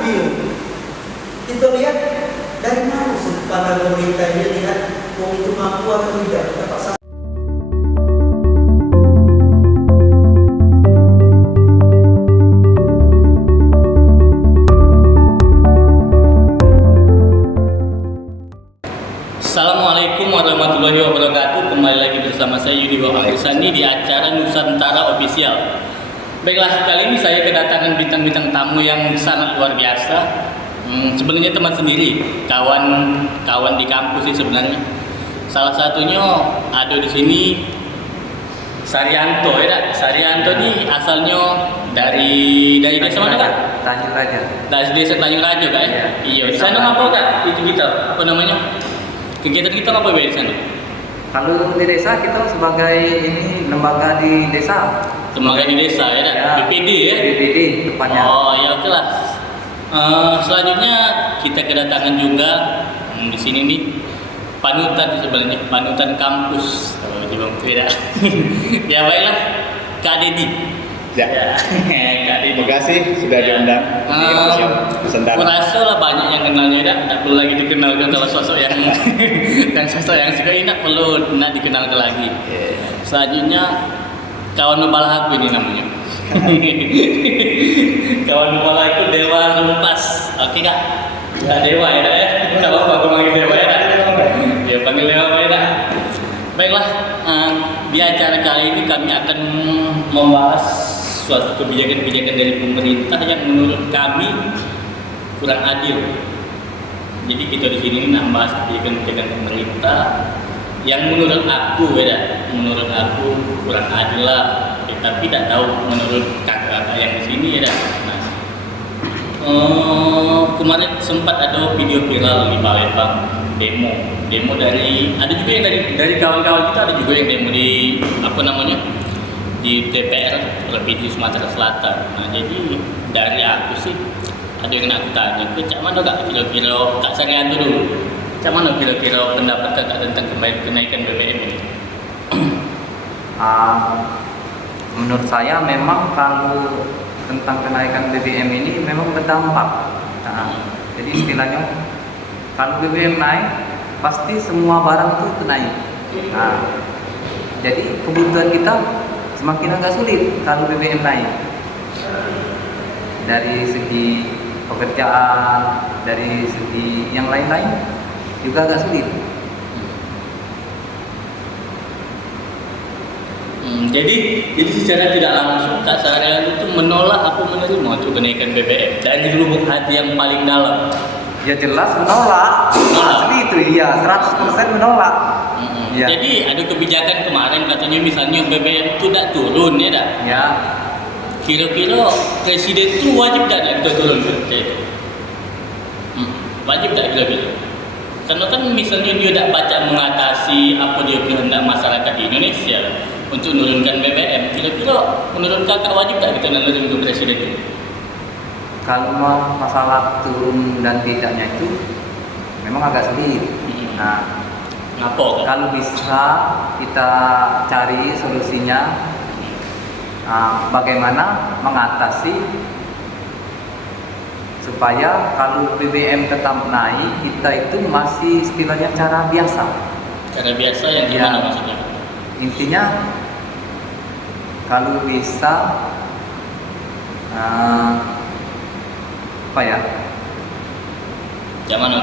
stabil. Kita lihat dari mana sudut pandang pemerintah ini lihat mau itu mampu atau tidak. Kita paksa. Assalamualaikum warahmatullahi wabarakatuh. Kembali lagi bersama saya Yudi Wahab-Sani di acara Nusantara Official. Baiklah, kali ini saya kedatangan bintang-bintang tamu yang sangat luar biasa. Sebenarnya teman sendiri, kawan di kampus sih sebenarnya. Salah satunya ada di sini Saryanto, ya. Saryanto ini asalnya dari desa mana, Kak? Tanjung Raja. Dari desa Tanjung Raja, Kak. Iya. Iya. Di sana apa, Kak? Itu kita apa namanya? Kegiatan kita apa di sana? Kalau di desa kita sebagai ini lembaga di desa. Lembaga di desa, ya. Ya. BPD, ya. BPD depannya. Oh, ya oke lah. Selanjutnya kita kedatangan juga di sini nih panutan sebenarnya, panutan kampus. Di Bang Tidak. Ya baiklah, Kak Dedi. Ya. Kak Dedi. Terima kasih sudah diundang di Official Nusantara. Aku rasa lah banyak yang kenalnya, tidak perlu lagi dikenalkan kalau sosok yang sosok yang suka ini tidak perlu dikenalkan lagi. Selanjutnya kawan nubala aku ini namanya. Kawan nubala aku Dewa Rumpas. Oke, Kak. Kak Dewa, ya, ya. Enggak apa-apa aku panggil Dewa, ya. Dia panggil Dewa, ya. Baiklah, di acara kali ini kami akan membahas suatu kebijakan-kebijakan dari pemerintah yang menurut kami kurang adil. Jadi kita di sini nak bahas kebijakan-kebijakan pemerintah yang menurut aku menurut aku kurang adil lah. Tapi tidak tahu menurut kakak yang di sini, ya. Nah, kemarin sempat ada video viral di Palembang, demo dari ada juga yang dari kawan-kawan kita, ada juga yang demo di apa namanya di DPR Provinsi Sumatera Selatan. Nah, jadi dari aku sih ada yang nak aku tanya, cak mana Kak kira-kira Kak Saryanto dulu, cak mana kira-kira pendapat kakak tentang kenaikan BBM ini? Menurut saya memang kalau tentang kenaikan BBM ini memang berdampak. Jadi istilahnya kalau BBM naik pasti semua barang itu naik. Jadi kebutuhan kita semakin agak sulit kalau BBM naik. Dari segi pekerjaan, dari segi yang lain-lain juga agak sulit. Jadi secara tidak langsung Kak Saryanto itu menolak apa menerima itu kenaikan BBM dari lubuk hati yang paling dalam. Ya jelas menolak. Asli itu iya 100% menolak. Ya. Jadi ada kebijakan kemarin katanya misalnya BBM itu tidak turun, ya tak? Ya. Kira-kira presiden itu wajib tak kita turun itu? Wajib tak kira-kira? Karena kan misalnya dia tak baca mengatasi apa dia kehendak masyarakat di Indonesia untuk menurunkan BBM, kira-kira menurut kakak wajib tak kita menurunkan untuk presiden itu? Kalau masalah turun dan tidaknya itu memang agak sulit. Nah, apa? kalau bisa kita cari solusinya, bagaimana mengatasi supaya kalau BBM tetap naik, kita itu masih istilahnya cara biasa. Cara biasa yang gimana maksudnya? Intinya kalau bisa apa ya? Zaman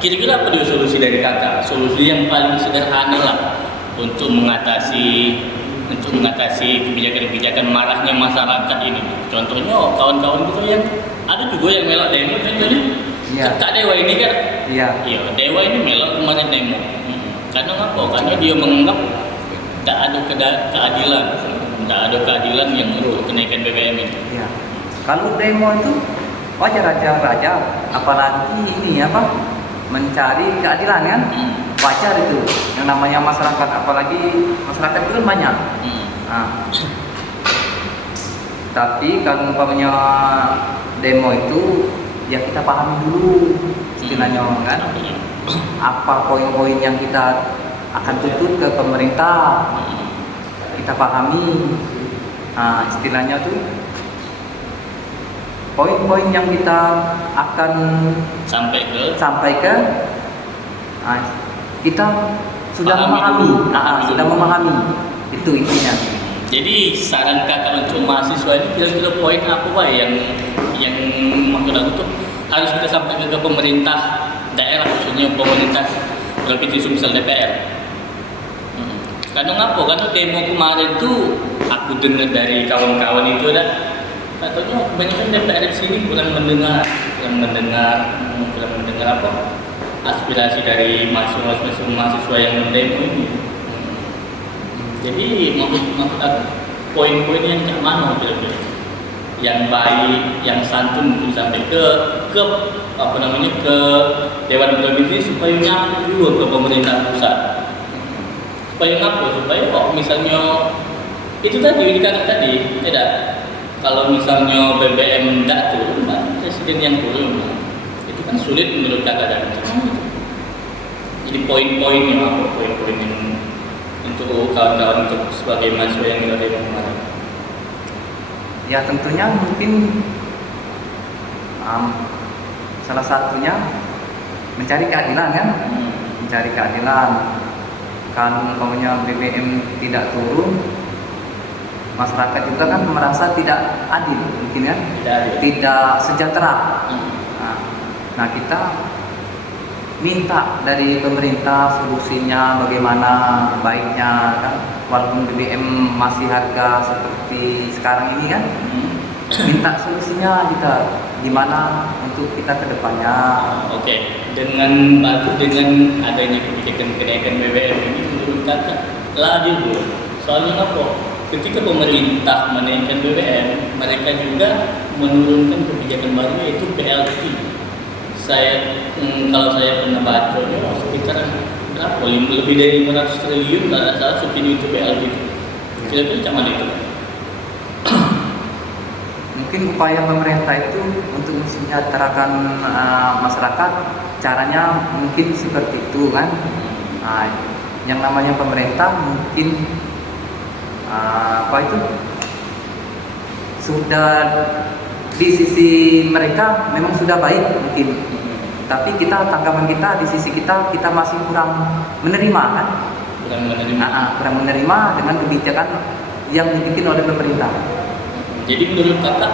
kira-kira apa dia solusi dari kakak? Solusi yang paling sederhana lah untuk mengatasi kebijakan-kebijakan marahnya masyarakat ini. Contohnya kawan-kawan kita yang ada juga yang melok demo contohnya. Iya. Kak Dewa ini kan? Iya. Iya, Dewa ini melok kemarin demo. Karena apa? Karena dia menganggap tidak ada keadilan yang untuk kenaikan BBM ini. Ya. Kalau demo itu wajar aja, apalagi ini mencari keadilan kan, wajar itu. Yang namanya masyarakat, apalagi masyarakat itu kan banyak. Tapi kalau umpamanya demo itu ya kita pahami dulu istilahnya kan, apa poin-poin yang kita akan tuntut ke pemerintah, kita pahami. Istilahnya tuh poin-poin yang kita akan sampaikan, kita sudah Pahami memahami, dulu. sudah memahami, itu intinya. Jadi saran kakak untuk mahasiswa ini kira-kira poin apa Pak yang maksud aku tuh harus kita sampaikan ke pemerintah daerah, khususnya pemerintah provinsi Sumsel DPR. Karena ngapa? Karena demo kemarin tuh aku dengar dari kawan-kawan itu katanya kebanyakan DPR di sini kurang mendengar apa aspirasi dari mahasiswa yang mendemo ini. Jadi maksud aku poin-poin yang cak mana kira-kira yang baik, yang santun untuk sampai ke ke Dewan Provinsi supaya nyampe juga ke pemerintah pusat. Supaya apa? Supaya misalnya itu tadi dikatakan tadi, tidak. Kalau misalnya BBM tidak turun, presiden yang turun, itu kan sulit menurut kakak dan jadi poin-poinnya apa? Poin-poin yang untuk kawan-kawan untuk sebagai mahasiswa yang kita demo kemarin. Ya tentunya mungkin salah satunya mencari keadilan kan, mencari keadilan. Kalau umpamanya BBM tidak turun, masyarakat juga kan merasa tidak adil mungkin ya, tidak sejahtera. Nah kita minta dari pemerintah solusinya bagaimana baiknya kan, walaupun BBM masih harga seperti sekarang ini kan, minta solusinya kita gimana untuk kita ke depannya. Oke, dengan adanya kebijakan kenaikan BBM ini menurut kakak adil Bu. Soalnya apa? Ketika pemerintah menaikkan BBM, mereka juga menurunkan kebijakan baru yaitu BLT. Kalau saya pernah baca, sekitar berapa? Lebih dari 500 triliun salah subsidi untuk BLT itu. Kira-kira macam mana itu? Mungkin upaya pemerintah itu untuk mensejahterakan masyarakat, caranya mungkin seperti itu kan. Yang namanya pemerintah mungkin sudah di sisi mereka memang sudah baik mungkin, tapi tanggapan kita di sisi kita masih kurang menerima kan, kurang menerima dengan kebijakan yang dibikin oleh pemerintah. Jadi menurut kakak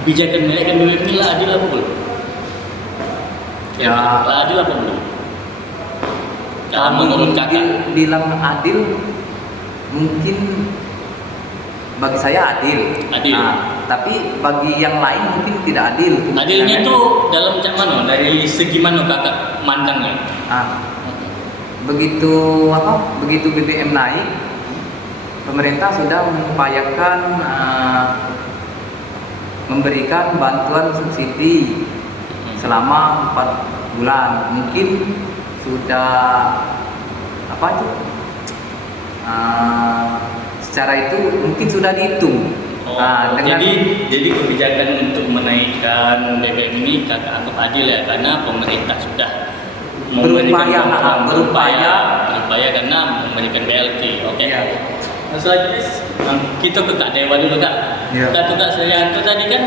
kebijakan menaikkan BBM ini adil apa belum? Ya, adil apa belum? Kalau menurut kakak bilang adil, mungkin bagi saya adil. Tapi bagi yang lain mungkin tidak adil. Adilnya itu dalam macam mana? Dari segi mana kakak mandangnya? Begitu BBM naik, pemerintah sudah mengupayakan memberikan bantuan subsidi selama 4 bulan. Mungkin sudah secara itu mungkin sudah dihitung. Jadi kebijakan untuk menaikkan BBM ini kakak anggap adil ya, karena pemerintah sudah berupaya karena memberikan BLT. Oke. Ya. Selanjutnya kita ke Kak Dewa dulu Kak. Ya. Kak Suryanto tadi kan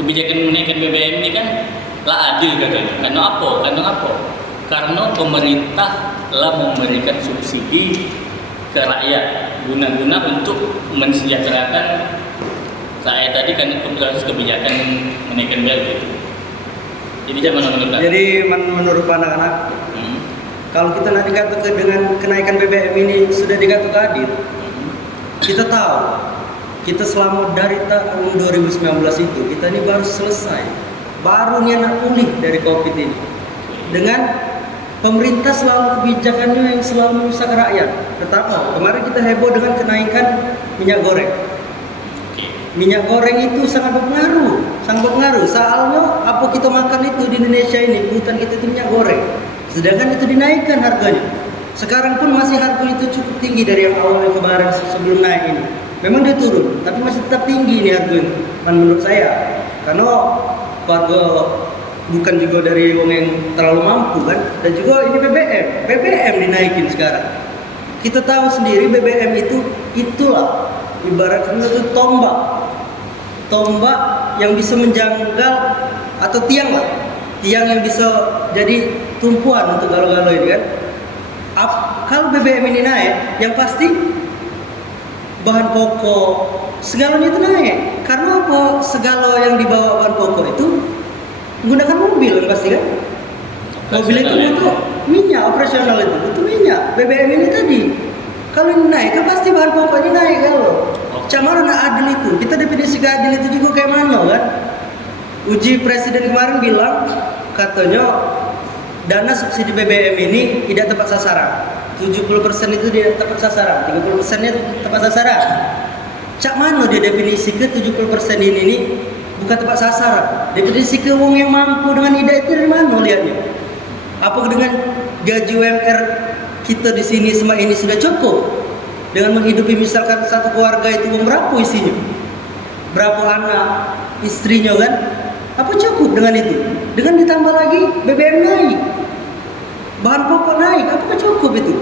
kebijakan menaikkan BBM ini kan adil katanya. Karena apa? Karena pemerintah memberikan subsidi ke rakyat guna untuk mensejahterakan rakyat tadi kan kebijakan menaikkan BLT itu. Jadi gimana menurut Anda? Jadi menurut pandangan aku, kalau kita nanti dikatakan dengan kenaikan BBM ini sudah dikatakan adil, kita tahu kita selama dari tahun 2019 itu kita ini baru selesai, baru nih anak pulih dari COVID ini. Dengan pemerintah selalu kebijakannya yang selalu merusak rakyat. Pertama, kemarin kita heboh dengan kenaikan minyak goreng. Minyak goreng itu sangat berpengaruh. Soalnya apa kita makan itu di Indonesia ini, kebutuhan kita itu minyak goreng. Sedangkan itu dinaikkan harganya. Sekarang pun masih harga itu cukup tinggi dari yang awalnya kemarin sebelum naik ini. Memang dia turun, tapi masih tetap tinggi ini harganya. Menurut saya, karena warga bukan juga dari wong yang terlalu mampu kan, dan juga ini BBM dinaikin sekarang. Kita tahu sendiri BBM itulah ibaratnya itu tombak tombak yang bisa menjanggal atau tiang lah, tiang yang bisa jadi tumpuan untuk galau-galau ini kan. Kalau BBM ini naik, yang pasti bahan pokok segalanya itu naik. Karena apa? Segala yang dibawa bahan pokok itu menggunakan mobil kan pasti kan. Mobil itu butuh minyak, operasional itu butuh minyak. BBM ini tadi kalau ini naik kan pasti bahan pokok ini naik kalau. Cuma mana adil itu? Kita definisi keadil itu juga kayak mana kan? Uji presiden kemarin bilang katanya dana subsidi BBM ini tidak tepat sasaran. 70% itu dia tepat sasaran, 30%-nya tepat sasaran. Cak mana dia definisi ke 70% ini bukan tepat sasaran? Definisi ke wong yang mampu dengan ida itu dari mana lihatnya? Apa dengan gaji UMR kita di sini semua ini sudah cukup dengan menghidupi misalkan satu keluarga itu berapa isinya? Berapa anak, istrinya kan? Apa cukup dengan itu? Dengan ditambah lagi BBM naik, bahan pokok naik, apakah cukup itu?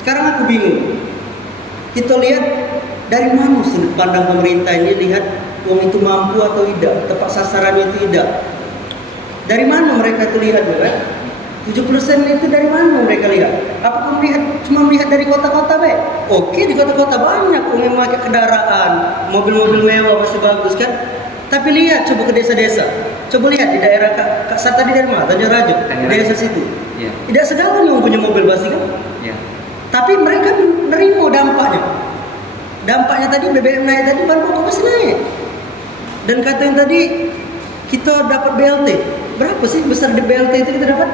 Sekarang aku bingung. Kita lihat dari mana sudut pandang pemerintah ini lihat uang itu mampu atau tidak, tepat sasarannya itu tidak. Dari mana mereka itu lihat kan? 70% itu dari mana mereka lihat? Apakah cuma melihat dari kota-kota baik? Oke, di kota-kota banyak orang yang memakai kendaraan, mobil-mobil mewah masih bagus kan? Tapi lihat coba ke desa-desa. Coba lihat di daerah Kak Sar tadi dari mana? Tanjung Rajo, di desa situ. Iya. Tidak segalanya yang punya mobil pasti kan? Iya. Tapi mereka menerima dampaknya. Dampaknya tadi BBM naik tadi bahan pokok pasti naik. Dan kata yang tadi kita dapat BLT. Berapa sih besar di BLT itu kita dapat?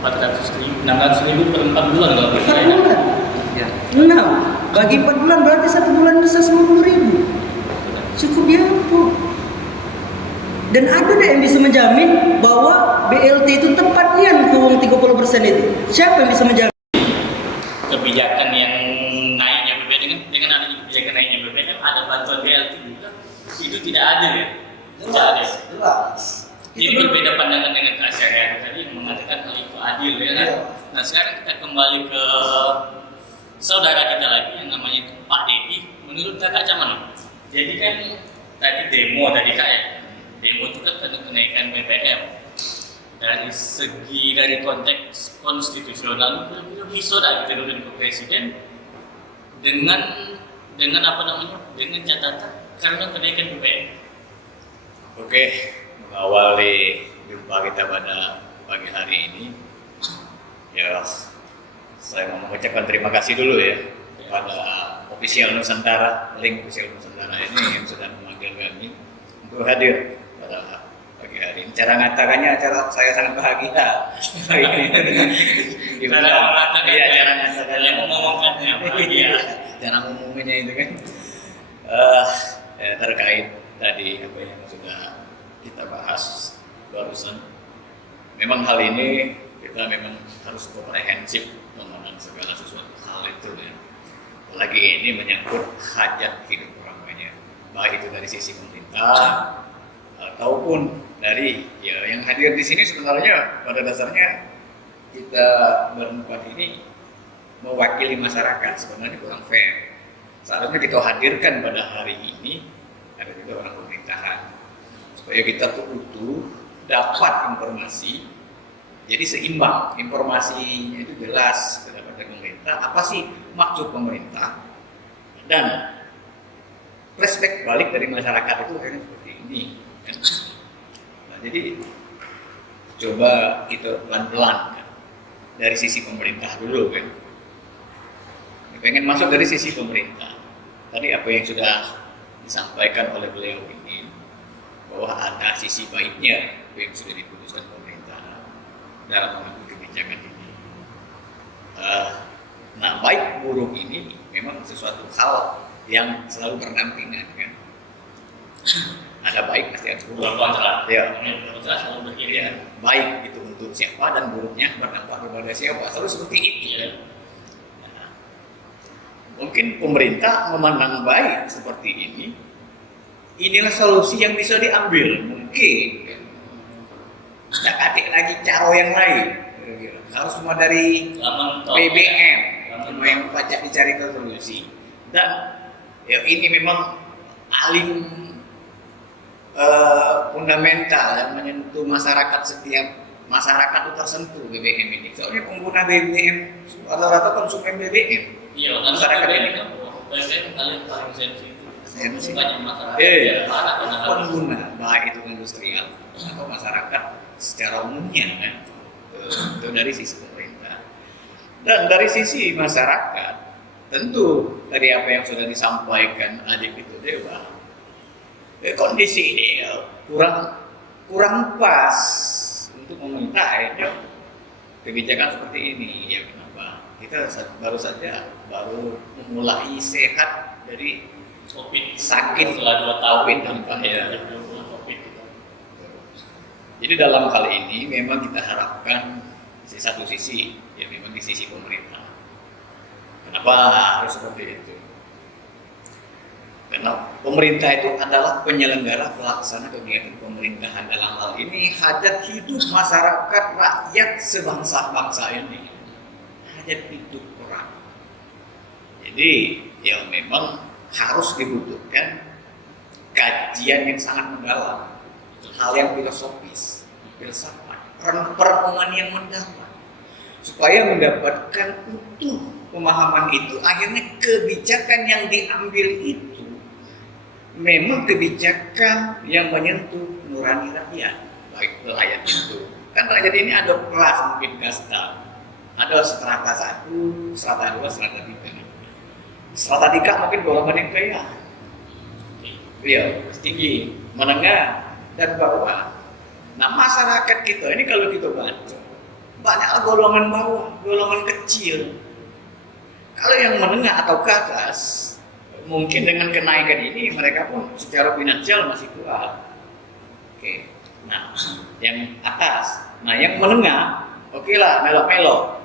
600.000 per 4 bulan kalau 4 bulan. Iya. 6. Bagi 4 bulan berarti 1 bulan bisa 90.000. Cukup diampu. Dan ada deh yang bisa menjamin bahwa BLT itu tepat nian ke uang 30% itu. Siapa yang bisa menjamin? kebijakan yang naiknya BBM dengan adanya kebijakan naiknya BBM ada bantuan BLT juga itu tidak ada ya. Tidak ada. Ini berbeda pandangan dengan Kak Syahrian tadi yang mengatakan hal itu adil ya kan. Nah sekarang kita kembali ke saudara kita lagi yang namanya Pak Dedi. Menurut Kakak mana? Jadi kan tadi demo tadi Kak ya. Demo itu kan tentang kenaikan BBM. Dari konteks konstitusional bisa dah kita turun ke presiden dengan apa namanya dengan catatan karena kenaikan BBM. Oke, mengawali jumpa kita pada pagi hari ini, ya saya mau mengucapkan terima kasih dulu ya kepada official Nusantara, link official Nusantara ini yang sudah memanggil kami untuk hadir pada pagi hari ini. Cara ngatakannya, saya sangat bahagia hari ini. Cara mengatakannya, iya, cara ngatakannya, yang mengomongkannya bahagia. Cara ngomongnya itu kan ya, terkait tadi apa yang sudah kita bahas barusan. Memang hal ini kita memang harus komprehensif memandang segala sesuatu hal itu ya. Apalagi ini menyangkut hajat hidup orang banyak, baik itu dari sisi pemerintah ataupun dari ya yang hadir di sini. Sebenarnya pada dasarnya kita berempat ini mewakili masyarakat, sebenarnya kurang fair. Seharusnya kita hadirkan pada hari ini ada juga orang pemerintahan supaya kita tuh utuh dapat informasi, jadi seimbang, informasinya itu jelas kepada pemerintah apa sih maksud pemerintah, dan flashback balik dari masyarakat itu akhirnya seperti ini kan? Nah, jadi coba kita pelan-pelan kan? Dari sisi pemerintah dulu kan, pengen masuk dari sisi pemerintah. Tadi apa yang sudah disampaikan oleh beliau ini bahwa ada sisi baiknya yang sudah diputuskan pemerintah dalam mengambil kebijakan ini. Nah, baik buruk ini memang sesuatu hal yang selalu berdampingan kan. Ada baik pasti ada buruk. Kontra. Ya. Kontra selalu begini. Ya, baik itu untuk siapa dan buruknya berdampak kepada siapa. Selalu seperti itu. Ya. Mungkin pemerintah memandang baik seperti ini, inilah solusi yang bisa diambil. Mungkin tidak ada lagi cara yang lain. Harus semua dari BBM, semua yang pajak dicari solusi. Dan ya ini memang paling fundamental yang menyentuh masyarakat, setiap masyarakat itu tersentuh BBM ini. Soalnya pengguna BBM rata-rata konsumen BBM. Iya, karena Masyarakat BBM ini. kan BBM kalian paling sensitif. Sensitif. Banyak masyarakat Iya, yang parah karena harus pengguna baik itu industrial atau masyarakat secara umumnya kan. Itu dari sisi pemerintah. Dan dari sisi masyarakat, tentu dari apa yang sudah disampaikan Adik itu Dewa, kondisi ini kurang pas untuk meminta kebijakan seperti ini. Ya kenapa? Kita baru memulai sehat dari COVID sakit setelah 2 tahun COVID ya. COVID gitu. Jadi dalam hal ini memang kita harapkan di satu sisi ya memang di sisi pemerintah. Kenapa harus seperti itu? Karena pemerintah itu adalah penyelenggara pelaksana kegiatan pemerintahan, dalam hal ini hajat hidup masyarakat rakyat sebangsa-bangsa ini, hajat hidup orang. Jadi ya memang harus dibutuhkan kajian yang sangat mendalam, hal yang filosofis, filsafat, perenungan yang mendalam, supaya mendapatkan utuh pemahaman itu. Akhirnya kebijakan yang diambil itu memang kebijakan yang menyentuh nurani rakyat, baik rakyat itu. Kan rakyat ini ada kelas, mungkin kasta, ada strata 1, strata 2, strata 3. Strata 3 mungkin golongan yang kaya, iya, tinggi, menengah, dan bawah. Nah masyarakat kita ini kalau kita baca, banyak golongan bawah, golongan kecil. Kalau yang menengah atau ke atas, mungkin dengan kenaikan ini mereka pun secara finansial masih kuat. Oke. Nah, yang atas, nah yang menengah, oke lah, melo-melo.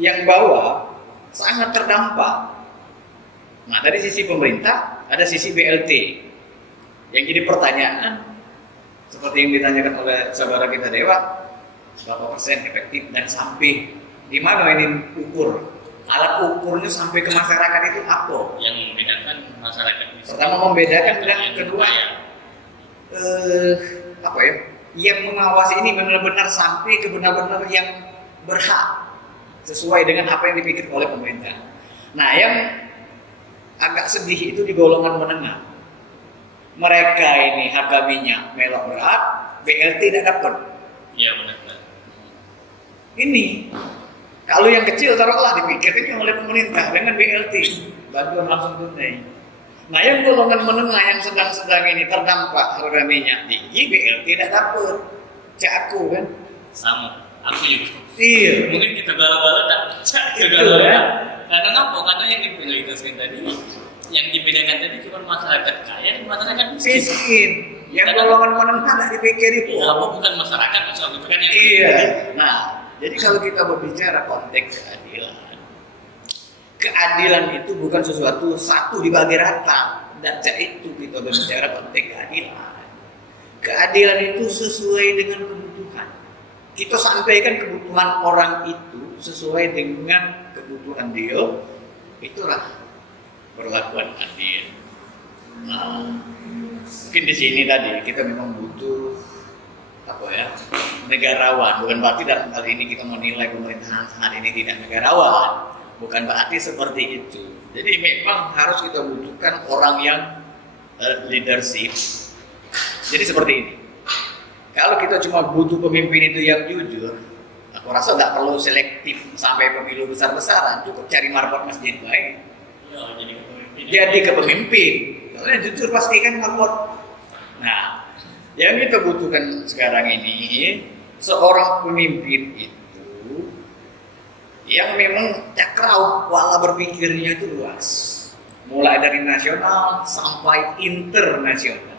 Yang bawah sangat terdampak. Nah, dari sisi pemerintah ada sisi BLT. Yang jadi pertanyaan seperti yang ditanyakan oleh saudara kita Dewa, berapa persen efektif dan sampai di mana ini ukur? Alat ukurnya sampai ke masyarakat itu apa? Yang membedakan masyarakat ini. Pertama membedakan dan yang kedua kaya. apa ya? Yang mengawasi ini benar-benar sampai ke benar-benar yang berhak sesuai dengan apa yang dipikir oleh pemerintah. Nah, yang agak sedih itu di golongan menengah. Mereka ini harga minyak melok berat, BLT tidak dapat. Iya benar. Ini kalau yang kecil taruhlah dipikirkan oleh pemerintah dengan BLT, bantuan langsung tunai. Nah yang golongan menengah yang sedang-sedang ini terdampak harga minyak tinggi, BLT tidak dapat. Caku kan? Sama. Aku juga. Iya. Mungkin kita bala-bala tak Itu, segala ya. Karena apa? Karena yang diprioritaskan tadi, yang dibedakan tadi cuma masyarakat kaya dan masyarakat miskin. Miskin. Yang golongan menengah tidak dipikir itu. Apa bukan masyarakat, masyarakat itu kan yang Iya. Nah, jadi kalau kita berbicara konteks keadilan itu bukan sesuatu satu dibagi rata. Dan itu kita berbicara konteks keadilan. Keadilan itu sesuai dengan kebutuhan. Kita sampaikan kebutuhan orang itu sesuai dengan kebutuhan dia. Itulah perlakuan adil. Nah, mungkin di sini tadi kita memang butuh negarawan. Bukan berarti dalam hal ini kita menilai pemerintahan saat ini tidak negarawan. Bukan berarti seperti itu. Jadi memang harus kita butuhkan orang yang leadership. Jadi seperti ini. Kalau kita cuma butuh pemimpin itu yang jujur, aku rasa nggak perlu selektif sampai pemilu besar-besaran. Cukup cari markot masjid baik. Ya, jadi kepemimpin. Jadi kepemimpin. Kalau yang jujur pastikan markot. Nah, yang kita butuhkan sekarang ini seorang pemimpin itu yang memang cakrau pola berpikirnya itu luas, mulai dari nasional sampai internasional.